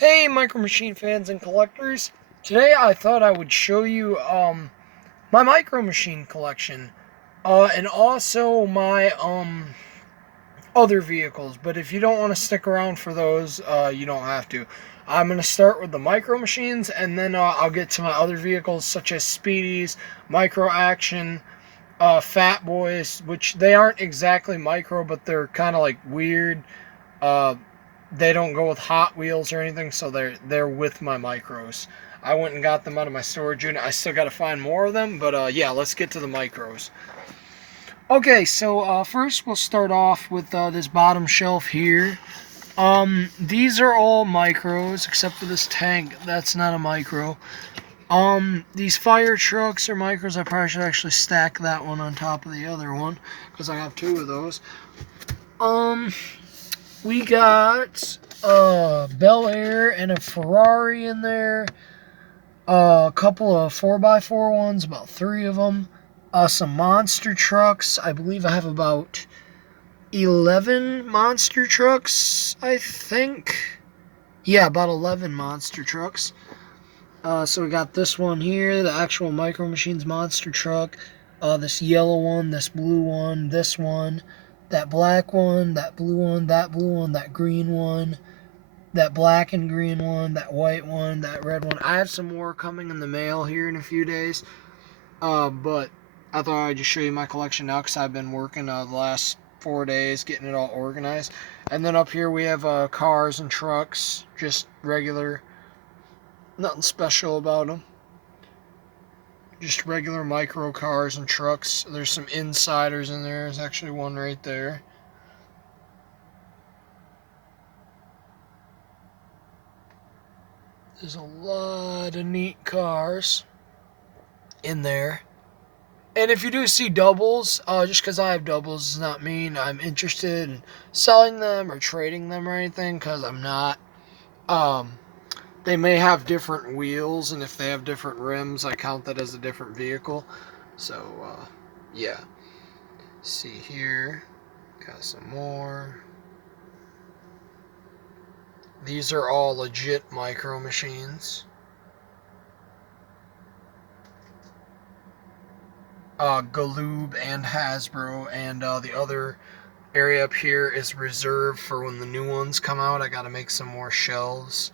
Hey Micro Machine fans and collectors. Today I thought I would show you my Micro Machine collection. And also my other vehicles, but if you don't want to stick around for those, you don't have to. I'm going to start with the Micro Machines, and then I'll get to my other vehicles such as Speedies, Micro Action, Fat Boys, which they aren't exactly micro, but they're kind of like weird. Uh, they don't go with Hot Wheels or anything, so they're with my micros. I went and got them out of my storage unit. I still got to find more of them, but yeah, let's get to the micros. Okay, so first we'll start off with this bottom shelf here. These are all micros except for this tank. That's not a micro. These fire trucks are micros. I probably should actually stack that one on top of the other one because I have two of those. Um, we got a Bel Air and a Ferrari in there. A couple of 4x4 ones, about three of them. Some monster trucks. I believe I have about 11 monster trucks, I think. Yeah, about 11 monster trucks. So we got this one here, the actual Micro Machines monster truck. This yellow one, this blue one, this one, that black one, that blue one, that blue one, that green one, that black and green one, that white one, that red one. I have some more coming in the mail here in a few days. But I thought I'd just show you my collection now because I've been working the last 4 days getting it all organized. And then up here we have cars and trucks, just regular, nothing special about them. Just regular micro cars and trucks. There's some insiders in there. There's actually one right there. There's a lot of neat cars in there. And if you do see doubles, just because I have doubles does not mean I'm interested in selling them or trading them or anything, because I'm not. Um, they may have different wheels, and if they have different rims, I count that as a different vehicle. So, yeah. See here. Got some more. These are all legit Micro Machines. Galoob and Hasbro, and the other area up here is reserved for when the new ones come out. I gotta make some more shelves.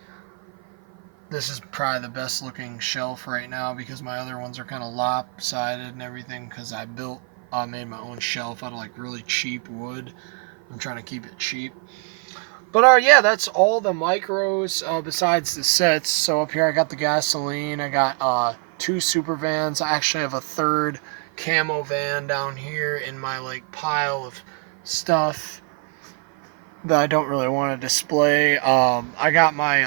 This is probably the best looking shelf right now because my other ones are kind of lopsided and everything because I made my own shelf out of like really cheap wood. I'm trying to keep it cheap. But yeah, that's all the micros besides the sets. So up here I got the gasoline. I got two super vans. I actually have a third camo van down here in my like pile of stuff that I don't really want to display. I got my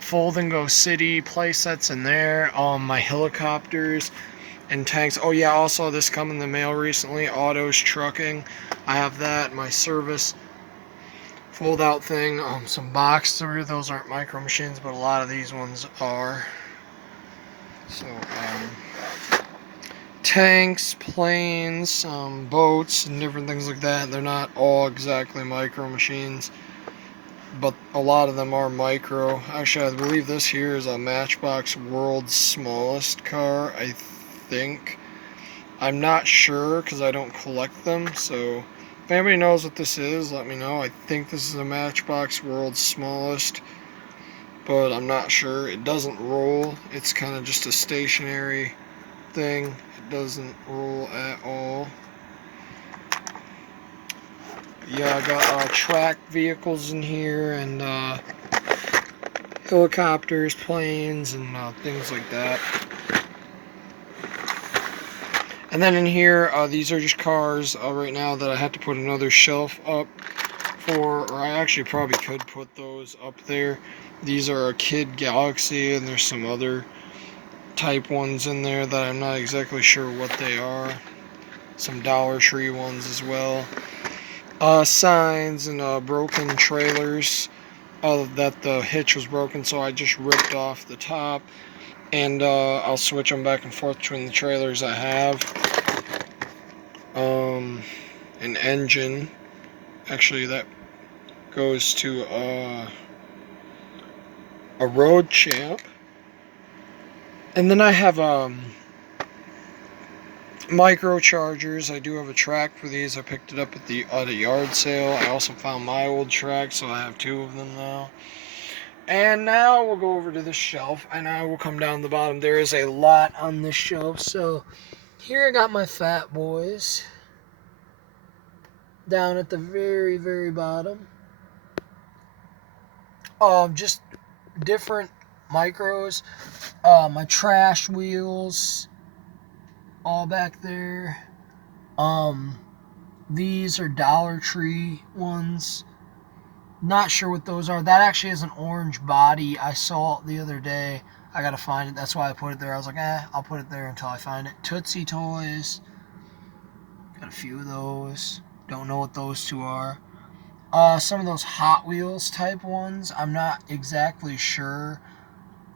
Fold and Go City play sets in there. My helicopters and tanks. Oh yeah, also this come in the mail recently. Autos Trucking. I have that. My service fold out thing. Some Boxster. Those aren't Micro Machines, but a lot of these ones are. So tanks, planes, boats, and different things like that. They're not all exactly Micro Machines, but a lot of them are micro. Actually, I believe this here is a Matchbox World's Smallest car, I think. I'm not sure because I don't collect them, so if anybody knows what this is, let me know. I think this is a Matchbox World's Smallest, but I'm not sure. It doesn't roll. It's kind of just a stationary thing. It doesn't roll at all. Yeah, I got track vehicles in here and helicopters, planes, and things like that. And then in here, these are just cars right now that I have to put another shelf up for, or I actually probably could put those up there. These are a Kid Galaxy, and there's some other type ones in there that I'm not exactly sure what they are. Some Dollar Tree ones as well. Signs and broken trailers. That the hitch was broken, so I just ripped off the top, and I'll switch them back and forth between the trailers I have. An engine. Actually, that goes to a Road Champ, and then I have micro chargers. I do have a track for these. I picked it up at a yard sale. I also found my old track, so I have two of them now. And now we'll go over to the shelf, and I will come down the bottom. There is a lot on this shelf, so here I got my Fat Boys down at the very, very bottom. Just different micros. My trash wheels, all back there. These are Dollar Tree ones. Not sure what those are. That actually has an orange body. I saw it the other day. I gotta find it. That's why I put it there. I was like, I'll put it there until I find it. Tootsie Toys. Got a few of those. Don't know what those two are. Some of those Hot Wheels type ones. I'm not exactly sure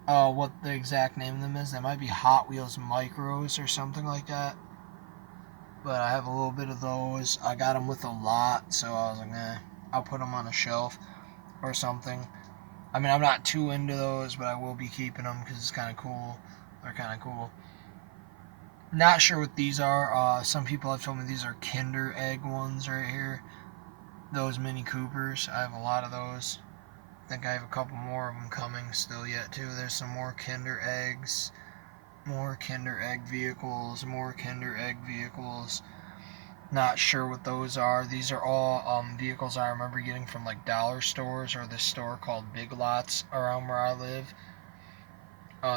what the exact name of them is. They might be Hot Wheels Micros or something like that. But I have a little bit of those. I got them with a lot, so I was like, I'll put them on a shelf or something. I mean, I'm not too into those, but I will be keeping them because it's kind of cool. They're kind of cool. Not sure what these are. Some people have told me these are Kinder Egg ones right here. Those Mini Coopers. I have a lot of those. I think I have a couple more of them coming still yet, too. There's some more Kinder Eggs. More Kinder Egg vehicles. More Kinder Egg vehicles. Not sure what those are. These are all vehicles I remember getting from like dollar stores or this store called Big Lots around where I live.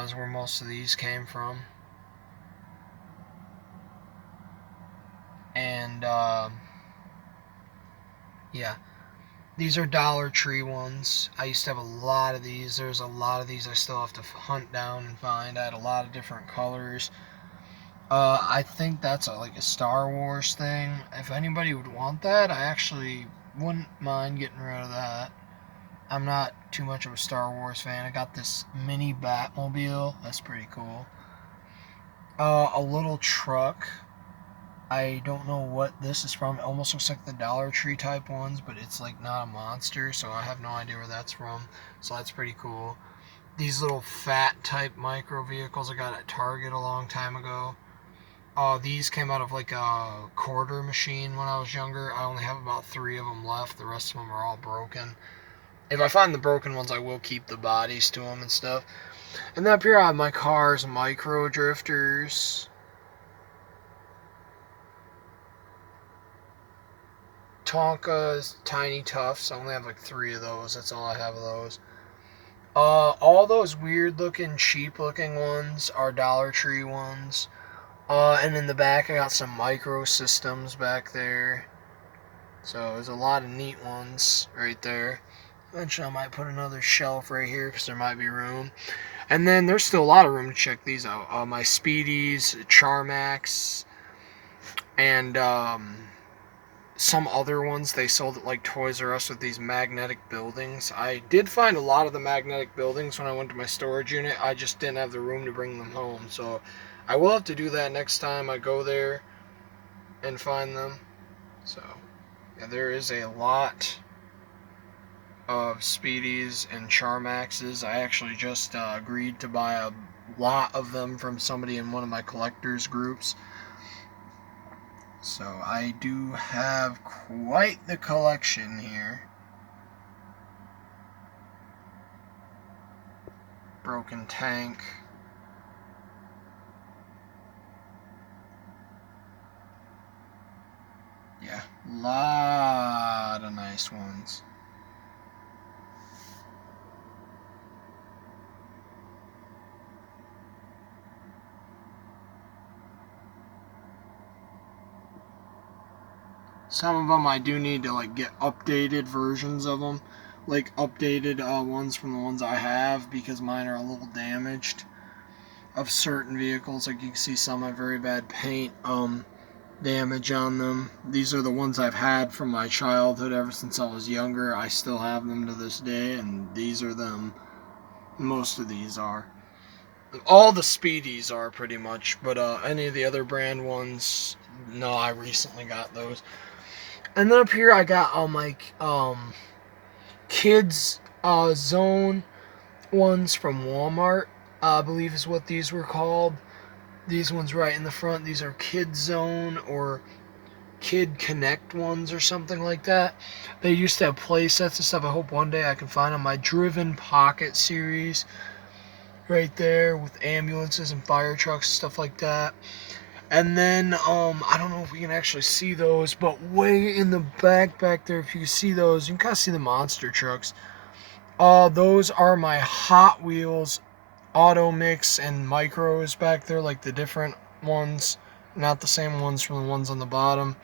Is where most of these came from. And yeah, these are Dollar Tree ones. I used to have a lot of these. There's a lot of these I still have to hunt down and find. I had a lot of different colors. I think that's like a Star Wars thing. If anybody would want that, I actually wouldn't mind getting rid of that. I'm not too much of a Star Wars fan. I got this mini Batmobile. That's pretty cool. A little truck. I don't know what this is from. It almost looks like the Dollar Tree type ones, but it's like not a monster, so I have no idea where that's from. So that's pretty cool. These little fat type micro vehicles I got at Target a long time ago. These came out of like a quarter machine when I was younger. I only have about 3 of them left. The rest of them are all broken. If I find the broken ones, I will keep the bodies to them and stuff. And then up here I have my Cars Micro Drifters. Tonka's Tiny Tufts. I only have like 3 of those. That's all I have of those. All those weird looking, cheap looking ones are Dollar Tree ones. And in the back, I got some Micro Systems back there. So there's a lot of neat ones right there. Eventually, I might put another shelf right here because there might be room. And then there's still a lot of room to check these out. My Speedies, Charmax, and some other ones they sold at like Toys R Us with these magnetic buildings. I did find a lot of the magnetic buildings when I went to my storage unit. I just didn't have the room to bring them home. So I will have to do that next time I go there and find them. So yeah, there is a lot of Speedies and Charmaxes. I actually just agreed to buy a lot of them from somebody in one of my collectors groups. So I do have quite the collection here. Broken Tank. Yeah, lot of nice ones. Some of them I do need to like get updated versions of them, like updated ones from the ones I have because mine are a little damaged. Of certain vehicles, like you can see some have very bad paint damage on them. These are the ones I've had from my childhood ever since I was younger. I still have them to this day, and these are them. Most of these are. All the Speedies are pretty much, but any of the other brand ones, no, I recently got those. And then up here I got all my kids zone ones from Walmart, I believe is what these were called. These ones right in the front, these are Kid Zone or Kid Connect ones or something like that. They used to have play sets and stuff. I hope one day I can find them. My Driven Pocket series right there with ambulances and fire trucks, stuff like that. And then, I don't know if we can actually see those, but way in the back there, if you can see those, you can kind of see the monster trucks. Those are my Hot Wheels Auto Mix and Micros back there, like the different ones, not the same ones from the ones on the bottom.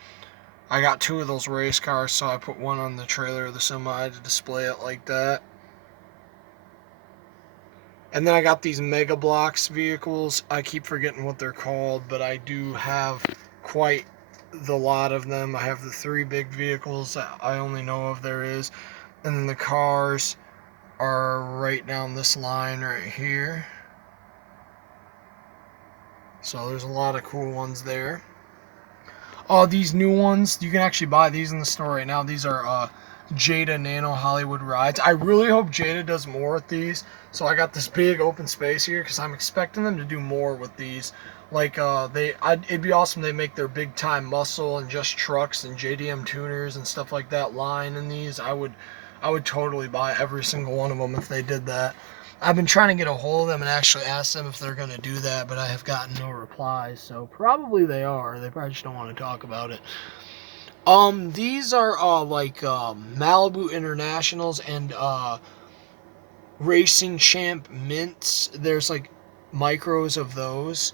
I got two of those race cars, so I put one on the trailer of the semi to display it like that. And then I got these Mega Bloks vehicles. I keep forgetting what they're called, but I do have quite the lot of them. I have the three big vehicles that I only know of there is. And then the cars are right down this line right here. So there's a lot of cool ones there. These new ones, you can actually buy these in the store right now. These are Jada Nano Hollywood Rides. I really hope Jada does more with these. So I got this big open space here because I'm expecting them to do more with these. Like it'd be awesome they make their big time muscle and just trucks and JDM tuners and stuff like that line in these. I would totally buy every single one of them if they did that. I've been trying to get a hold of them and actually ask them if they're going to do that, but I have gotten no replies. So probably they are. They probably just don't want to talk about it. These are Malibu Internationals and Racing Champ Mints. There's like micros of those.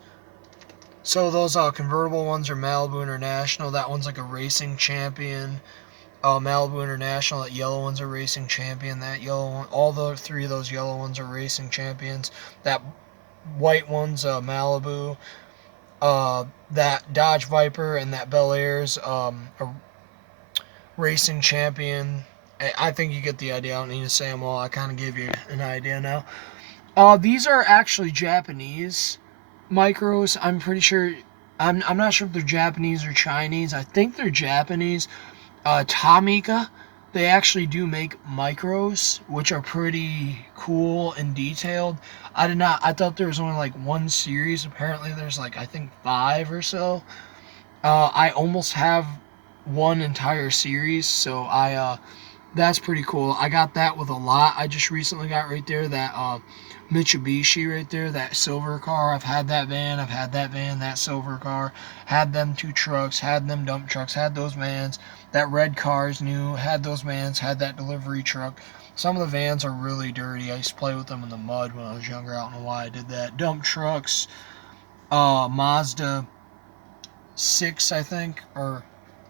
So those convertible ones are Malibu International. That one's like a Racing Champion. Malibu International, that yellow one's a Racing Champion. That yellow one, all the three of those yellow ones are Racing Champions. That white one's Malibu. That Dodge Viper and that Bel Air's a Racing Champion. I think you get the idea. I don't need to say them all. I kind of gave you an idea now. These are actually Japanese micros. I'm pretty sure. I'm not sure if they're Japanese or Chinese. I think they're Japanese. Tomica, they actually do make micros, which are pretty cool and detailed. I thought there was only like one series. Apparently there's like, I think 5 or so. I almost have one entire series, so that's pretty cool. I got that with a lot. I just recently got right there that Mitsubishi right there, that silver car. I've had that van, that silver car, had them 2 trucks, had them dump trucks, had those vans. That red car is new, had those vans, had that delivery truck. Some of the vans are really dirty. I used to play with them in the mud when I was younger. I don't know why I did that. Dump trucks, Mazda 6, I think, or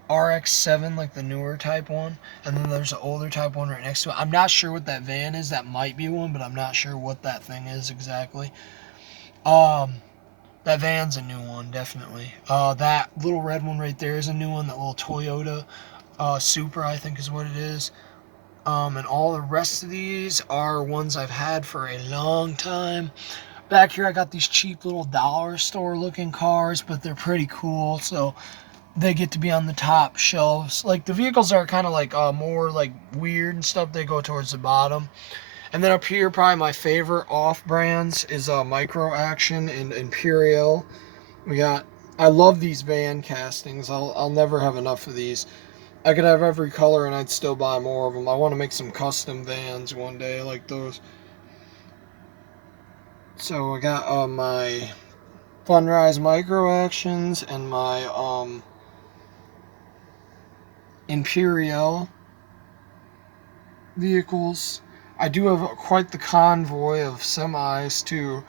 RX-7, like the newer type one, and then there's an older type one right next to it. I'm not sure what that van is. That might be one, but I'm not sure what that thing is exactly. That van's a new one, definitely. That little red one right there is a new one. That little Toyota Supra, I think is what it is. And all the rest of these are ones I've had for a long time. Back here I got these cheap little dollar store looking cars, but they're pretty cool, so they get to be on the top shelves. Like the vehicles are kind of like more like weird and stuff. They go towards the bottom. And then up here, probably my favorite off brands is Micro Action and Imperial. I love these van castings. I'll never have enough of these. I could have every color and I'd still buy more of them. I want to make some custom vans one day like those. So I got my Funrise Micro Actions and my Imperial vehicles. I do have quite the convoy of semis too.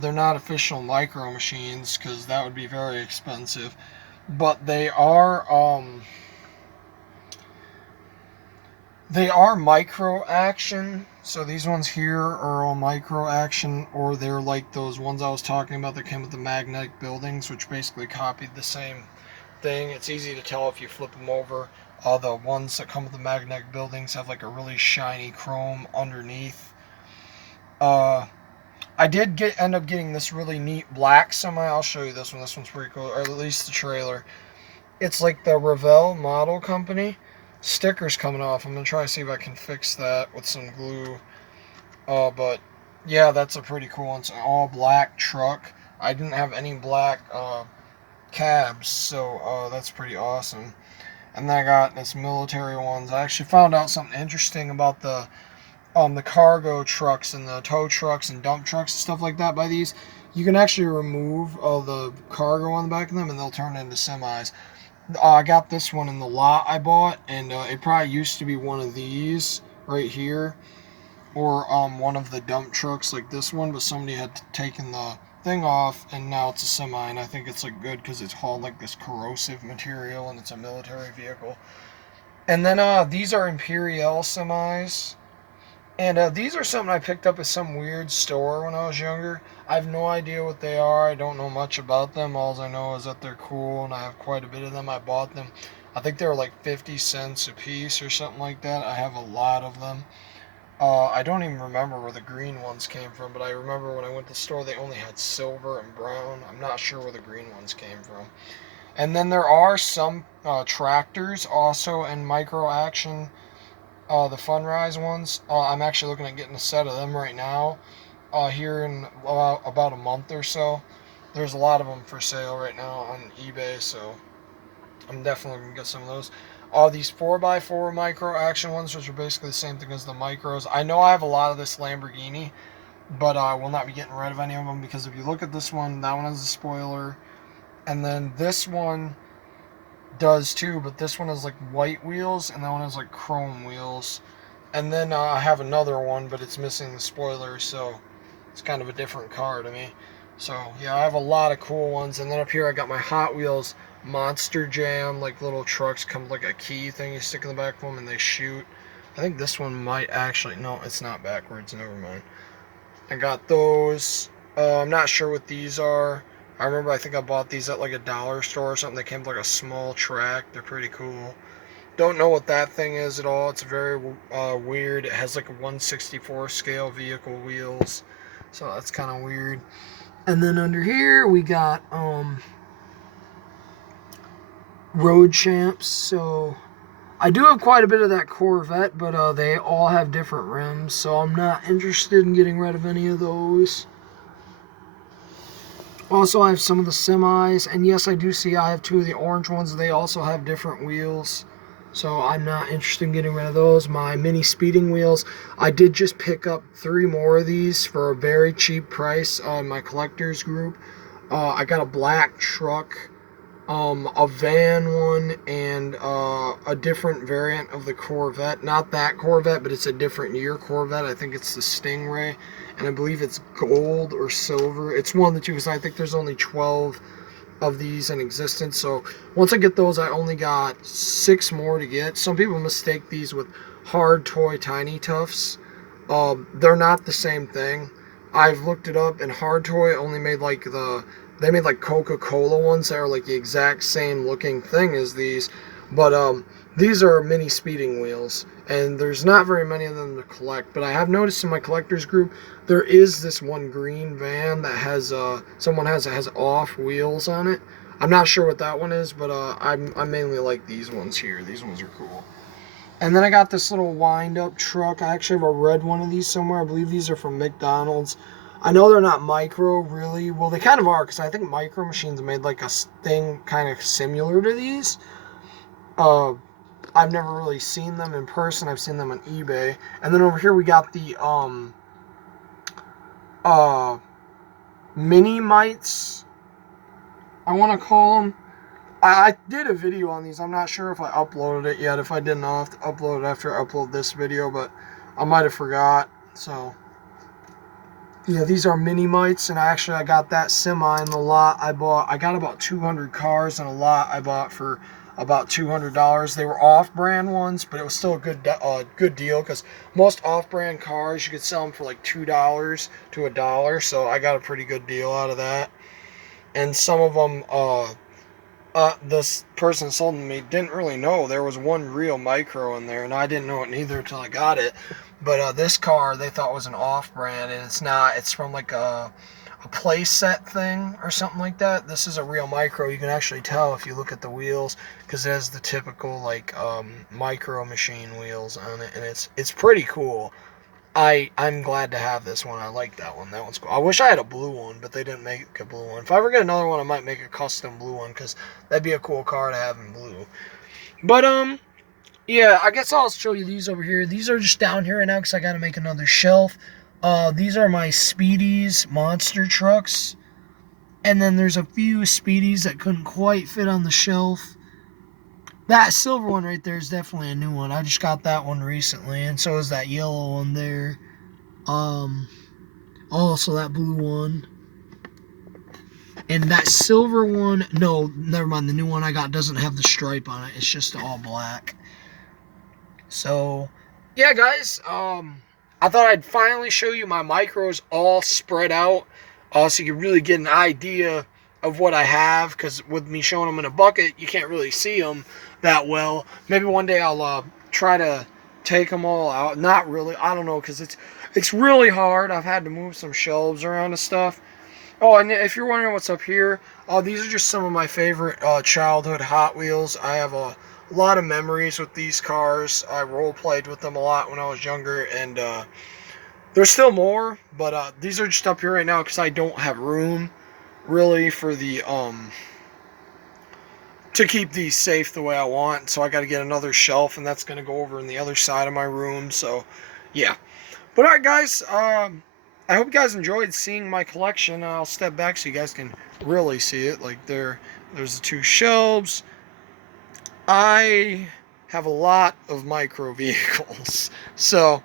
They're not official micro machines because that would be very expensive, but they are Micro Action. So these ones here are all Micro Action, or they're like those ones I was talking about that came with the magnetic buildings, which basically copied the same thing. It's easy to tell if you flip them over. The ones that come with the magnetic buildings have like a really shiny chrome underneath. I did end up getting this really neat black semi. I'll show you this one. This one's pretty cool, or at least the trailer. It's like the Revell Model Company. Stickers coming off. I'm going to try to see if I can fix that with some glue. But Yeah, that's a pretty cool one. It's an all black truck. I didn't have any black cabs, so that's pretty awesome. And then I got this military ones. I actually found out something interesting about the cargo trucks and the tow trucks and dump trucks and stuff like that. By these, you can actually remove all the cargo on the back of them, and they'll turn into semis. I got this one in the lot I bought, and it probably used to be one of these right here, or one of the dump trucks like this one, but somebody had taken the thing off, and now it's a semi, and I think it's like good because it's hauled like this corrosive material, and it's a military vehicle. And then these are Imperial semis. And these are something I picked up at some weird store when I was younger. I have no idea what they are. I don't know much about them. All I know is that they're cool, and I have quite a bit of them. I bought them. I think they were like 50 cents a piece or something like that. I have a lot of them. I don't even remember where the green ones came from, but I remember when I went to the store, they only had silver and brown. I'm not sure where the green ones came from. And then there are some tractors also in Micro Action, the Funrise ones. I'm actually looking at getting a set of them right now, here in about a month or so. There's a lot of them for sale right now on eBay, so I'm definitely going to get some of those. All these 4x4 Micro Action ones, which are basically the same thing as the Micros. I know I have a lot of this Lamborghini, but I will not be getting rid of any of them, because if you look at this one, that one has a spoiler. And then this one does too, but this one has like white wheels, and that one has like chrome wheels. And then I have another one, but it's missing the spoiler, so it's kind of a different car to me. So yeah, I have a lot of cool ones. And then up here I got my Hot Wheels Monster Jam, like little trucks, come with like a key thing you stick in the back of them and they shoot. I think this one might actually, no, it's not backwards, never mind. I got those. I'm not sure what these are. I remember I think I bought these at like a dollar store or something. They came with like a small track. They're pretty cool. Don't know what that thing is at all. It's very weird. It has like a 1/64 scale vehicle wheels, so that's kind of weird. And then under here we got road champs. So I do have quite a bit of that Corvette, but they all have different rims, so I'm not interested in getting rid of any of those. Also, I have some of the semis, and yes, I do see I have two of the orange ones. They also have different wheels, so I'm not interested in getting rid of those. My mini speeding wheels, I did just pick up 3 more of these for a very cheap price on my collector's group. I got a black truck, a van one, and a different variant of the Corvette. Not that Corvette, but it's a different year Corvette. I think it's the Stingray, and I believe it's gold or silver. It's one of the two, because I think there's only 12 of these in existence. So once I get those, I only got 6 more to get. Some people mistake these with Hard Toy Tiny Tufts. They're not the same thing. I've looked it up, and Hard Toy only made like they made like Coca-Cola ones that are like the exact same looking thing as these, but these are mini speeding wheels, and there's not very many of them to collect. But I have noticed in my collectors group there is this one green van that has has off wheels on it. I'm not sure what that one is, but I mainly like these ones here. These ones are cool. And then I got this little wind-up truck. I actually have a red one of these somewhere. I believe these are from McDonald's. I know they're not micro, really. Well, they kind of are, because I think Micro Machines made like a thing kind of similar to these. Uh, I've never really seen them in person. I've seen them on eBay. And then over here we got the uh, mini mites, I want to call them. I did a video on these. I'm not sure if I uploaded it yet. If I didn't, I'll have to upload it after I upload this video, but I might have forgot. So yeah, these are mini mites, and I got that semi in the lot I bought. I got about 200 cars in a lot I bought for about $200. They were off-brand ones, but it was still a good deal, because most off-brand cars you could sell them for like $2 to $1. So I got a pretty good deal out of that. And some of them, this person sold them to me didn't really know there was one real micro in there, and I didn't know it neither until I got it. But this car they thought was an off-brand, and it's not. It's from like a play set thing or something like that. This is a real micro. You can actually tell if you look at the wheels, because it has the typical like Micro Machine wheels on it, and it's pretty cool. I'm glad to have this one. I like that one. That one's cool. I wish I had a blue one, but they didn't make a blue one. If I ever get another one, I might make a custom blue one because that'd be a cool car to have in blue. But yeah, I guess I'll show you these over here. These are just down here right now because I got to make another shelf. These are my Speedies monster trucks. And then there's a few Speedies that couldn't quite fit on the shelf. That silver one right there is definitely a new one. I just got that one recently. And so is that yellow one there. Also that blue one. And that silver one, no, never mind. The new one I got doesn't have the stripe on it. It's just all black. So, yeah, guys. I thought I'd finally show you my micros all spread out, so you can really get an idea of what I have. Because with me showing them in a bucket, you can't really see them that well. Maybe one day I'll try to take them all out. Not really. I don't know, because it's really hard. I've had to move some shelves around and stuff. Oh, and if you're wondering what's up here, these are just some of my favorite childhood Hot Wheels. I have a lot of memories with these cars. I role played with them a lot when I was younger, and there's still more, but these are just up here right now because I don't have room really for the to keep these safe the way I want. So I got to get another shelf, and that's going to go over in the other side of my room. So yeah, but all right, guys. I hope you guys enjoyed seeing my collection. I'll step back so you guys can really see it. Like there's the two shelves. I have a lot of micro vehicles. So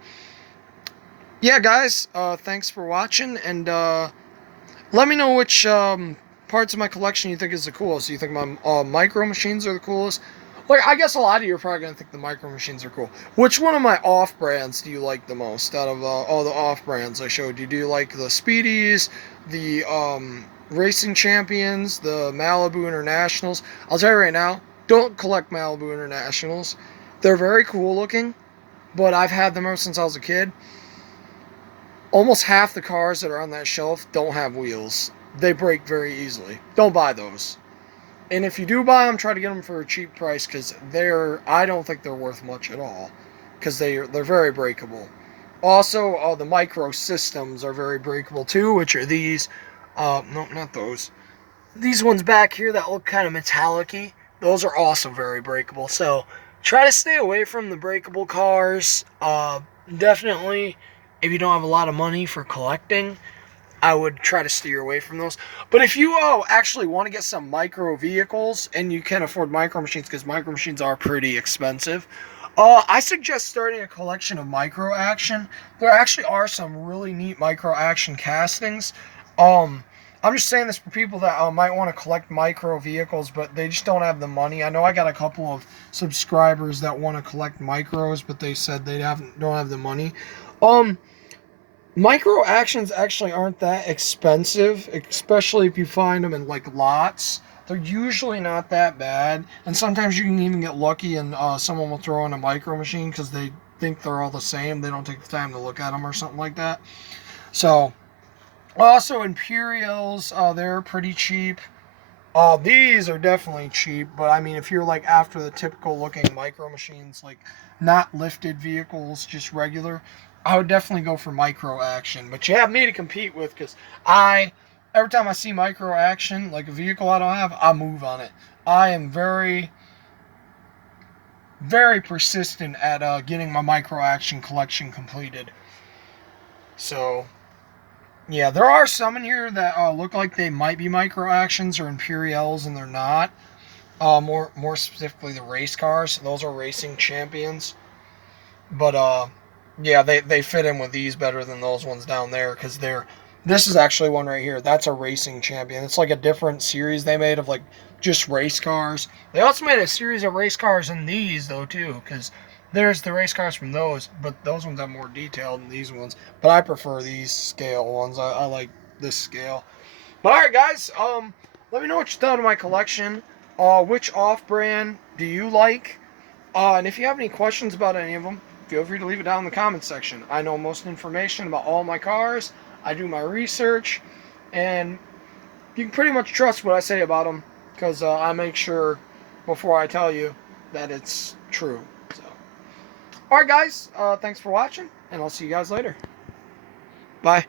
yeah, guys, thanks for watching, and let me know which parts of my collection you think is the coolest. Do you think my micro machines are the coolest? Like, I guess a lot of you are probably going to think the micro machines are cool. Which one of my off brands do you like the most out of all the off brands I showed you? Do you like the Speedies, the Racing Champions, the Malibu Internationals? I'll tell you right now, don't collect Malibu Internationals. They're very cool looking, but I've had them ever since I was a kid. Almost half the cars that are on that shelf don't have wheels. They break very easily. Don't buy those. And if you do buy them, try to get them for a cheap price, because I don't think they're worth much at all, because they're very breakable. Also, the micro systems are very breakable too, which are these. No, not those. These ones back here that look kind of metallic-y. Those are also very breakable. So try to stay away from the breakable cars. Definitely, if you don't have a lot of money for collecting, I would try to steer away from those. But if you actually want to get some micro vehicles and you can afford micro machines, because micro machines are pretty expensive, I suggest starting a collection of micro action. There actually are some really neat micro action castings. I'm just saying this for people that might want to collect micro vehicles, but they just don't have the money. I know I got a couple of subscribers that want to collect micros, but they said they don't have the money. Micro actions actually aren't that expensive, especially if you find them in like lots. They're usually not that bad, and sometimes you can even get lucky and someone will throw in a micro machine because they think they're all the same. They don't take the time to look at them or something like that. So, also Imperials, they're pretty cheap. These are definitely cheap, but I mean, if you're like after the typical looking micro machines, like not lifted vehicles, just regular, I would definitely go for micro action. But you have me to compete with, because every time I see micro action, like a vehicle I don't have, I move on it. I am very, very persistent at getting my micro action collection completed. So yeah, there are some in here that look like they might be micro actions or Imperials, and they're not. More specifically, the race cars. Those are Racing Champions. But yeah, they fit in with these better than those ones down there, because this is actually one right here. That's a Racing Champion. It's like a different series they made of like just race cars. They also made a series of race cars in these though too, because there's the race cars from those, but those ones have more detail than these ones. But I prefer these scale ones. I like this scale. But alright, guys, let me know what you thought of my collection. Which off-brand do you like? And if you have any questions about any of them, feel free to leave it down in the comments section. I know most information about all my cars. I do my research, and you can pretty much trust what I say about them, because I make sure before I tell you that it's true. So, alright, guys, thanks for watching. and I'll see you guys later. Bye.